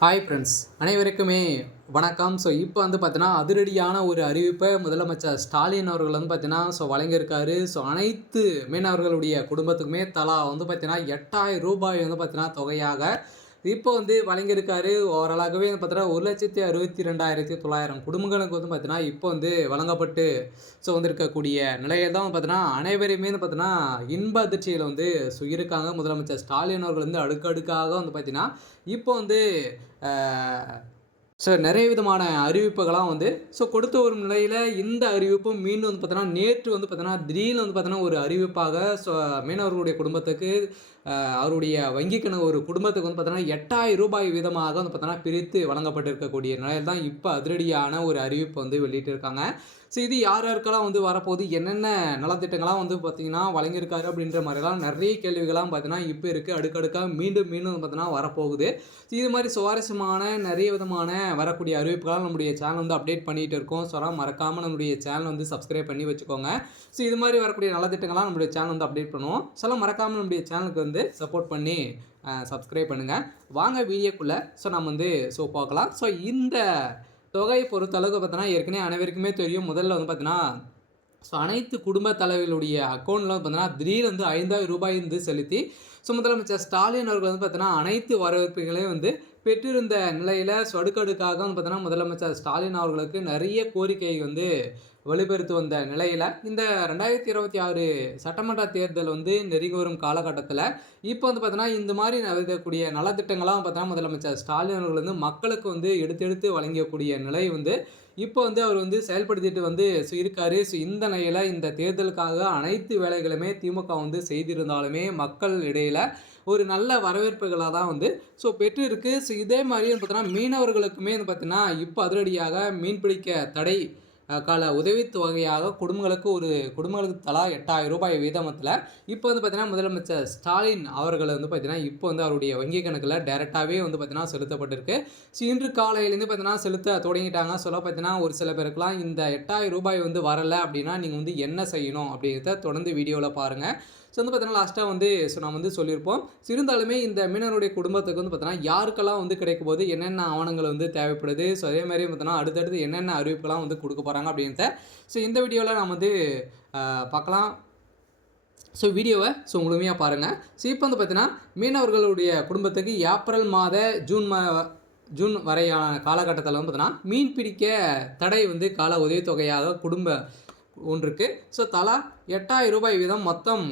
Hi friends, அனைவருக்குமே வணக்கம். இப்போ பார்த்தீங்கன்னா, அதிரடியான ஒரு அறிவிப்பை முதலமைச்சர் ஸ்டாலின் அவர்கள் பார்த்தீங்கன்னா, வழங்கியிருக்காரு. அனைத்து மீனவர்களுடைய குடும்பத்துக்குமே தலா பார்த்தீங்கன்னா, ரூ. 8,000 பார்த்தீங்கன்னா தொகையாக இப்போ வழங்கியிருக்காரு. ஓரளவுவே பார்த்தீங்கன்னா, 1,62,900 குடும்பங்களுக்கு பார்த்தீங்கன்னா, இப்போ வழங்கப்பட்டு வந்திருக்கக்கூடிய நிலையில் தான் பார்த்தீங்கன்னா, அனைவருமே பார்த்தீங்கன்னா, இன்ப அதிர்ச்சியில இருக்காங்க. முதலமைச்சர் ஸ்டாலின் அவர்கள் அடுக்கடுக்காக பார்த்தீங்கன்னா, இப்போ அ நெறைய விதமான அறிவிப்புகள்லாம் கொடுத்து வரும் நிலையில இந்த அறிவிப்பும் மீண்டும் பார்த்தீங்கன்னா, நேற்று பார்த்தீங்கன்னா, திடீர்னு பார்த்தீங்கன்னா, ஒரு அறிவிப்பாக மீனவர்களுடைய குடும்பத்துக்கு அவருடைய வங்கி கணக்கு ஒரு குடும்பத்துக்கு பார்த்தீங்கன்னா, ரூ. 8,000 வீதமாக பார்த்தீங்கன்னா, பிரித்து வழங்கப்பட்டிருக்கக்கூடிய நிலையில் தான் இப்போ அதிரடியான ஒரு அறிவிப்பு வெளியிட்டிருக்காங்க. இது யார் யாருக்கெல்லாம் வரப்போகுது, என்னென்ன நலத்திட்டங்கள்லாம் பார்த்தீங்கன்னா, வழங்கியிருக்காரு அப்படின்ற மாதிரிலாம் நிறைய கேள்விகள்லாம் பார்த்தீங்கன்னா, இப்போ இருக்குது. அடுக்கடுக்காக மீண்டும் மீண்டும் பார்த்தீங்கன்னா வரப்போகுது. இது மாதிரி சுவாரஸ்யமான நிறைய விதமான வரக்கூடிய அறிவிப்புகளால் நம்முடைய சேனல் அப்டேட் பண்ணிகிட்டு இருக்கோம். அதனால் மறக்காமல் நம்முடைய சேனல் சப்ஸ்கிரைப் பண்ணி வச்சுக்கோங்க. இது மாதிரி வரக்கூடிய நலத்திட்டங்கள்லாம் நம்முடைய சேனல் அப்டேட் பண்ணுவோம். மறக்காமல் நம்முடைய சேனலுக்கு சப்போர்ட் பண்ணி சப்ஸ்கிரைப் பண்ணுங்கள். வாங்க வீடியோக்குள்ளே நம்ம பார்க்கலாம். இந்த தொகையை பொறுத்தளவுக்கு பார்த்தோன்னா, ஏற்கனவே அனைவருக்குமே தெரியும். முதல்ல பார்த்தீங்கன்னா, அனைத்து குடும்ப தலைவர்களுடைய அக்கௌண்ட்டில் பார்த்தீங்கன்னா, திடீர்னு ரூ. 5,000 செலுத்தி முதலமைச்சர் ஸ்டாலின் அவர்கள் பார்த்தீங்கன்னா, அனைத்து வரவேற்புகளையும் பெற்றிருந்த நிலையில் அடுக்கடுக்காக பார்த்தீங்கன்னா, முதலமைச்சர் ஸ்டாலின் அவர்களுக்கு நிறைய கோரிக்கை வலுப்பெறுத்து வந்த நிலையில் இந்த 2026 சட்டமன்ற தேர்தல் நெருங்கி வரும் காலகட்டத்தில் இப்போ பார்த்தீங்கன்னா, இந்த மாதிரி நடக்கக்கூடிய நலத்திட்டங்கள்லாம் பார்த்தீங்கன்னா, முதலமைச்சர் ஸ்டாலின் அவர்கள் மக்களுக்கு எடுத்து எடுத்து வழங்கக்கூடிய நிலை இப்போ அவர் செயல்படுத்திட்டு இருக்காரு. இந்த நிலையில் இந்த தேர்தலுக்காக அனைத்து வேலைகளுமே திமுக செய்திருந்தாலுமே மக்கள் இடையில் ஒரு நல்ல வரவேற்புகளாக தான் பெற்றிருக்கு. இதே மாதிரி பார்த்தீங்கன்னா, மீனவர்களுக்குமே பார்த்தீங்கன்னா, இப்போ அதிரடியாக மீன்பிடிக்க தடை கால உதவித்தொகையாக குடும்பங்களுக்கு தலா ரூ. 8,000 வீதமத்தில் இப்போ பார்த்தீங்கன்னா, முதலமைச்சர் ஸ்டாலின் அவர்கள் பார்த்தீங்கன்னா, இப்போ அவருடைய வங்கி கணக்கில் டைரெக்டாகவே பார்த்தீங்கன்னா செலுத்தப்பட்டிருக்கு. இன்று காலையிலேருந்து பார்த்தீங்கன்னா செலுத்த தொடங்கிட்டாங்க. பார்த்தீங்கன்னா, ஒரு சில பேருக்குலாம் இந்த ரூ. 8,000 வரலை அப்படின்னா நீங்கள் என்ன செய்யணும் அப்படிங்கிறத தொடர்ந்து வீடியோவில் பாருங்கள். பார்த்தீங்கன்னா லாஸ்ட்டாக நாம் சொல்லியிருப்போம். இருந்தாலுமே இந்த மீனவருடைய குடும்பத்துக்கு பார்த்தீங்கன்னா, யாருக்கெல்லாம் கிடைக்கும் போது என்னென்ன ஆவணங்கள் தேவைப்படுது, அதே மாதிரி பார்த்தீங்கன்னா அடுத்தடுத்து என்னென்ன அறிவிப்புலாம் கொடுக்க போகிறாங்க அப்படின்றத இந்த வீடியோவில் நாம் பார்க்கலாம். வீடியோவை முழுமையாக பாருங்கள். இப்போ பார்த்தீங்கன்னா, மீனவர்களுடைய குடும்பத்துக்கு ஏப்ரல் மாத ஜூன் வரையான காலகட்டத்தில் பார்த்தீங்கன்னா, மீன் பிடிக்க தடை கால உதவித்தொகையாக குடும்ப ஒன்றுக்கு தலா ரூ. 8,000 வீதம் மொத்தம்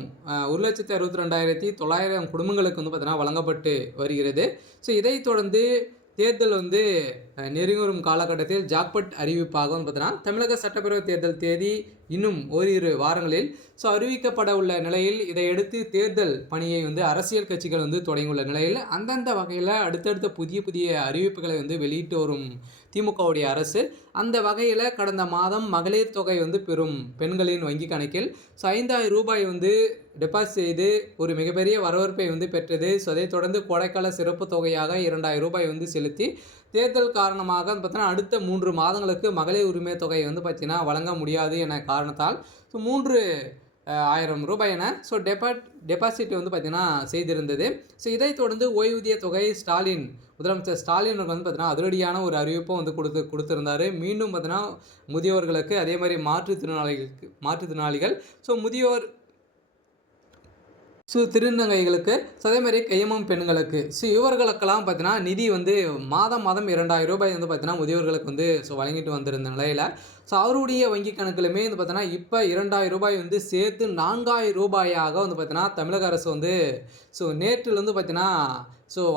1,62,900 குடும்பங்களுக்கு பார்த்தீங்கன்னா வழங்கப்பட்டு வருகிறது. இதைத் தொடர்ந்து தேர்தல் நெருங்கி வரும் காலகட்டத்தில் ஜாக்பாட் அறிவிப்பாக பார்த்தீங்கன்னா, தமிழக சட்டப்பேரவை தேர்தல் தேதி இன்னும் ஓரிரு வாரங்களில் அறிவிக்கப்பட உள்ள நிலையில் இதையடுத்து தேர்தல் பணியை அரசியல் கட்சிகள் தொடங்கியுள்ள நிலையில் அந்தந்த வகையில் அடுத்தடுத்த புதிய அறிவிப்புகளை வெளியிட்டு வரும் திமுகவுடைய அரசு அந்த வகையில் கடந்த மாதம் மகளிர் தொகை பெறும் பெண்களின் வங்கி கணக்கில் ரூ. 5,000 டெபாசிட் செய்து ஒரு மிகப்பெரிய வரவேற்பை பெற்றது. அதைத் தொடர்ந்து கோடைக்கால சிறப்பு தொகையாக ரூ. 2,000 செலுத்தி தேர்தல் காரணமாக பார்த்தீங்கன்னா அடுத்த 3 மாதங்களுக்கு மகளிர் உரிமை தொகை பார்த்தீங்கன்னா வழங்க முடியாது என காரணத்தால் 3,000 என டெபாசிட் பார்த்தீங்கன்னா செய்திருந்தது. இதைத் தொடர்ந்து ஓய்வூதிய தொகை முதலமைச்சர் ஸ்டாலின் பார்த்தீங்கன்னா அதிரடியான ஒரு அறிவிப்பும் கொடுத்திருந்தார். மீண்டும் பார்த்தீங்கன்னா முதியோர்களுக்கு, அதே மாதிரி மாற்றுத்திறனாளிகள் முதியோர் திருநங்கைகளுக்கு, அதே மாதிரி கையமும் பெண்களுக்கு இவர்களுக்கெல்லாம் பார்த்தீங்கன்னா நிதி மாதம் ரூ. 2,000 பார்த்தீங்கன்னா முதியோர்களுக்கு வழங்கிட்டு வந்திருந்த நிலையில் அவருடைய வங்கி கணக்கிலுமே பார்த்தீங்கன்னா இப்போ ரூ. 2,000 சேர்த்து ரூ. 4,000 பார்த்தீங்கன்னா தமிழக அரசு நேற்றிலிருந்து பார்த்தீங்கன்னா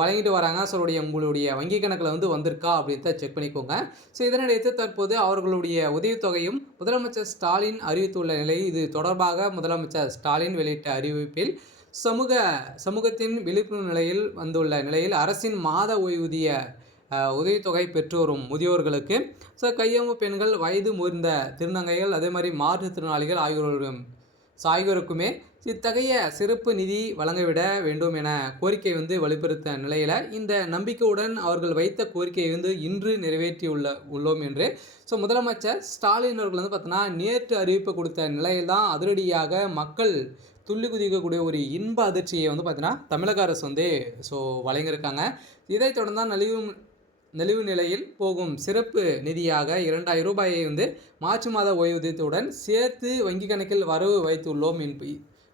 வழங்கிட்டு வராங்க. உங்களுடைய வங்கி கணக்கில் வந்திருக்கா அப்படின்றத செக் பண்ணிக்கோங்க. இதனிடையே தற்போது அவர்களுடைய உதவித்தொகையும் முதலமைச்சர் ஸ்டாலின் அறிவித்துள்ள நிலையில் இது தொடர்பாக முதலமைச்சர் ஸ்டாலின் வெளியிட்ட அறிவிப்பில் சமூகத்தின் விழிப்புணர்வு நிலையில் வந்துள்ள நிலையில் அரசின் மாத ஓய்வூதிய உதவித்தொகை பெற்று வரும் முதியோர்களுக்கு கையொப்ப பெண்கள், வயது முதிர்ந்த திருநங்கைகள், அதே மாதிரி மாற்றுத்திறனாளிகள் ஆகியோருக்குமே இத்தகைய சிறப்பு நிதி வழங்கவிட வேண்டும் என கோரிக்கை வலுப்படுத்த நிலையில் இந்த நம்பிக்கையுடன் அவர்கள் வைத்த கோரிக்கையை இன்று உள்ளோம் என்று முதலமைச்சர் ஸ்டாலின் அவர்கள் பார்த்தீங்கன்னா நேற்று அறிவிப்பு கொடுத்த நிலையில் தான் அதிரடியாக மக்கள் துள்ளி குதிக்கக்கூடிய ஒரு இன்ப அதிர்ச்சியை பார்த்தீங்கன்னா தமிழக அரசு வழங்கியிருக்காங்க. இதைத் தொடர்ந்து தான் நலிவு நிலையில் போகும் சிறப்பு நிதியாக ரூ. 2000 வந்து மார்ச் மாத ஓய்வூதியத்துடன் சேர்த்து வங்கி கணக்கில் வரவு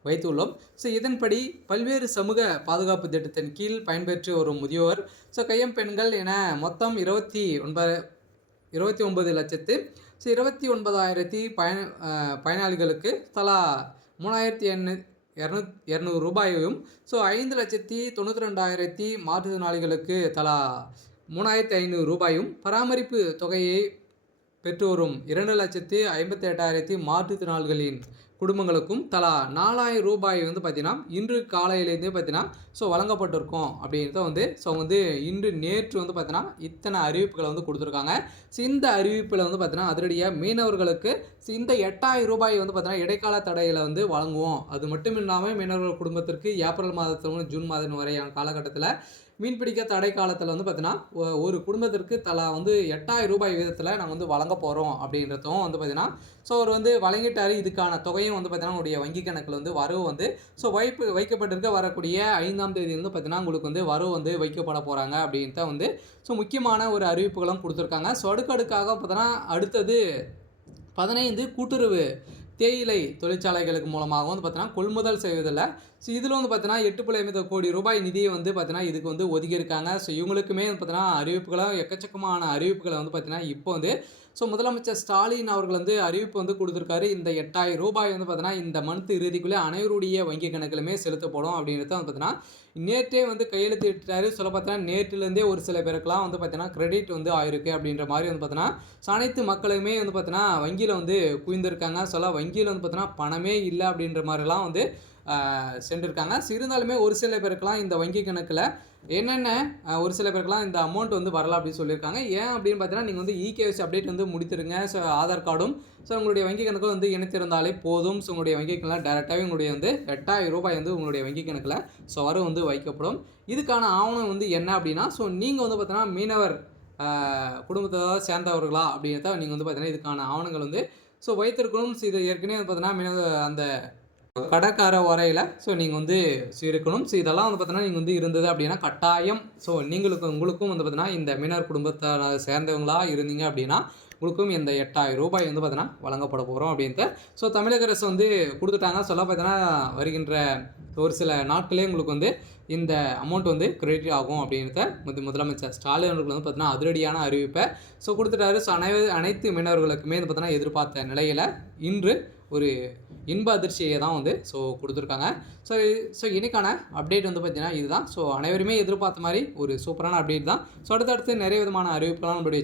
வைத்துள்ளோம். ஸோ இதன்படி பல்வேறு சமூக பாதுகாப்பு திட்டத்தின் கீழ் பயன்பெற்று வரும் முதியோர், ஸோ கையம்பெண்கள் என மொத்தம் 29 லட்சத்து 29,000 பயனாளிகளுக்கு தலா 3,200 ரூபாயையும், ஸோ 5,92,000 மாற்றுத்திறனாளிகளுக்கு தலா 3,500 ரூபாயும், பராமரிப்பு தொகையை பெற்று வரும் 2,58,000 மாற்றுத்திறனாளிகளின் குடும்பங்களுக்கும் தலா 4,000 ரூபாய் வந்து பார்த்திங்கன்னா இன்று காலையிலேருந்தே பார்த்திங்கன்னா ஸோ வழங்கப்பட்டிருக்கோம் அப்படின்றத வந்து ஸோ வந்து நேற்று வந்து பார்த்திங்கன்னா இத்தனை அறிவிப்புகளை வந்து கொடுத்துருக்காங்க. ஸோ இந்த அறிவிப்பில் வந்து பார்த்திங்கன்னா அதிரடியாக மீனவர்களுக்கு இந்த 8,000 ரூபாய் வந்து பார்த்திங்கன்னா இடைக்கால தடையில் வந்து வழங்குவோம். அது மட்டும் இல்லாமல் மீனவர்கள் குடும்பத்திற்கு ஏப்ரல் மாதத்திலும் ஜூன் மாதம் வரையான காலகட்டத்தில் மீன்பிடிக்க தடை காலத்தில் வந்து பார்த்திங்கன்னா ஒரு குடும்பத்திற்கு தலா வந்து 8,000 ரூபாய் வீதத்தில் நாங்கள் வந்து வழங்க போகிறோம் அப்படின்றதும் வந்து பார்த்திங்கன்னா ஸோ அவர் வந்து வழங்கிட்டார். இதுக்கான தொகையும் வந்து பார்த்திங்கன்னா உங்களுடைய வங்கி கணக்கில் வந்து வரவு வந்து ஸோ வைக்கப்பட்டிருக்க வரக்கூடிய 5ஆம் தேதி வந்து பார்த்திங்கன்னா உங்களுக்கு வந்து வரவு வந்து வைக்கப்பட போகிறாங்க அப்படின்ட்டு வந்து ஸோ முக்கியமான ஒரு அறிவிப்புகளும் கொடுத்துருக்காங்க. ஸோ அடுக்கடுக்காக பார்த்தோன்னா அடுத்தது 15 கூட்டுறவு தேயிலை தொழிற்சாலைகளுக்கு மூலமாக வந்து பார்த்தீங்கன்னா கொள்முதல் செய்வதில் ஸோ இதில் வந்து பார்த்தீங்கன்னா 8.5 கோடி ரூபாய் நிதியை வந்து பார்த்தீங்கன்னா இதுக்கு வந்து ஒதுக்கியிருக்காங்க. ஸோ இவங்களுக்குமே வந்து பார்த்தீங்கன்னா அறிவிப்புகளும் எக்கச்சக்கமான அறிவிப்புகளை வந்து பார்த்தீங்கன்னா இப்போ வந்து ஸோ முதலமைச்சர் ஸ்டாலின் அவர்கள் வந்து அறிவிப்பு வந்து கொடுத்துருக்காரு. இந்த 8,000 ரூபாய் வந்து பார்த்தீங்கன்னா இந்த மந்த் இறுதிக்குள்ளே அனைவருடைய வங்கி கணக்கிலுமே செலுத்தப்படும் அப்படின்றத வந்து பார்த்தீங்கன்னா நேற்றே வந்து கையெழுத்திட்டாரு. சொல்ல பார்த்தீங்கன்னா நேற்றிலேருந்தே ஒரு சில பேருக்குலாம் வந்து பார்த்தீங்கன்னா கிரெடிட் வந்து ஆயிருக்கு அப்படின்ற மாதிரி வந்து பார்த்தீங்கன்னா அனைத்து மக்களுமே வந்து பார்த்தீங்கன்னா வங்கியில் வந்து குவிந்திருக்காங்க. வங்கியில் வந்து பார்த்தீங்கன்னா பணமே இல்லை அப்படின்ற மாதிரிலாம் வந்து சென்றிருக்காங்க. இருந்தாலுமே ஒரு சில பேருக்குலாம் இந்த வங்கி கணக்கில் என்னென்ன ஒரு சில பேருக்குலாம் இந்த அமௌண்ட் வந்து வரலாம் அப்படின்னு சொல்லியிருக்காங்க. ஏன் அப்படின்னு பார்த்தீங்கன்னா நீங்கள் வந்து இகேஒய்சி அப்டேட் வந்து முடித்திருங்க. ஸோ ஆதார் கார்டும் ஸோ உங்களுடைய வங்கி கணக்கில் வந்து இணைத்திருந்தாலே போதும். ஸோ உங்களுடைய வங்கி கணக்கில் டேரெக்டாகவே உங்களுடைய வந்து 8,000 ரூபாய் வந்து உங்களுடைய வங்கி கணக்கில் ஸோ வரவு வந்து வைக்கப்படும். இதுக்கான ஆவணம் வந்து என்ன அப்படின்னா ஸோ நீங்கள் வந்து பார்த்தீங்கன்னா மீனவர் குடும்பத்தை சேர்ந்தவர்களா அப்படின்றத நீங்கள் வந்து பார்த்தீங்கன்னா இதுக்கான ஆவணங்கள் வந்து ஸோ வைத்திருக்கணும். ஸோ இது ஏற்கனவே வந்து பார்த்தீங்கன்னா அந்த கடற்கரை வரையில் ஸோ நீங்கள் வந்து இருக்கணும். ஸோ இதெல்லாம் வந்து பார்த்தீங்கன்னா நீங்கள் வந்து இருந்தது அப்படின்னா கட்டாயம் ஸோ உங்களுக்கும் வந்து பார்த்தீங்கன்னா இந்த மீனவர் குடும்பத்தை சேர்ந்தவங்களாக இருந்தீங்க அப்படின்னா உங்களுக்கும் இந்த 8,000 ரூபாய் வந்து பார்த்தீங்கன்னா வழங்கப்பட போகிறோம் அப்படின்ட்டு ஸோ தமிழக அரசு வந்து கொடுத்துட்டாங்க. பார்த்தீங்கன்னா வருகின்ற ஒரு சில நாட்களே உங்களுக்கு வந்து இந்த அமௌண்ட் வந்து கிரெடிட் ஆகும் அப்படின்றத முதலமைச்சர் ஸ்டாலின் அவர்கள் வந்து பார்த்தீங்கன்னா அதிரடியான அறிவிப்பை ஸோ கொடுத்துட்டாரு. ஸோ அனைத்து மீனவர்களுக்குமே வந்து பார்த்தீங்கன்னா எதிர்பார்த்த நிலையில் இன்று ஒரு இன்ப அதிர்ச்சியை தான் வந்து ஸோ கொடுத்துருக்காங்க. ஸோ இன்றைக்கான அப்டேட் வந்து பார்த்திங்கன்னா இதுதான். ஸோ அனைவருமே எதிர்பார்த்த மாதிரி ஒரு சூப்பரான அப்டேட் தான். ஸோ அடுத்தடுத்து நிறைய விதமான அறிவிப்புலாம் நம்மளுடைய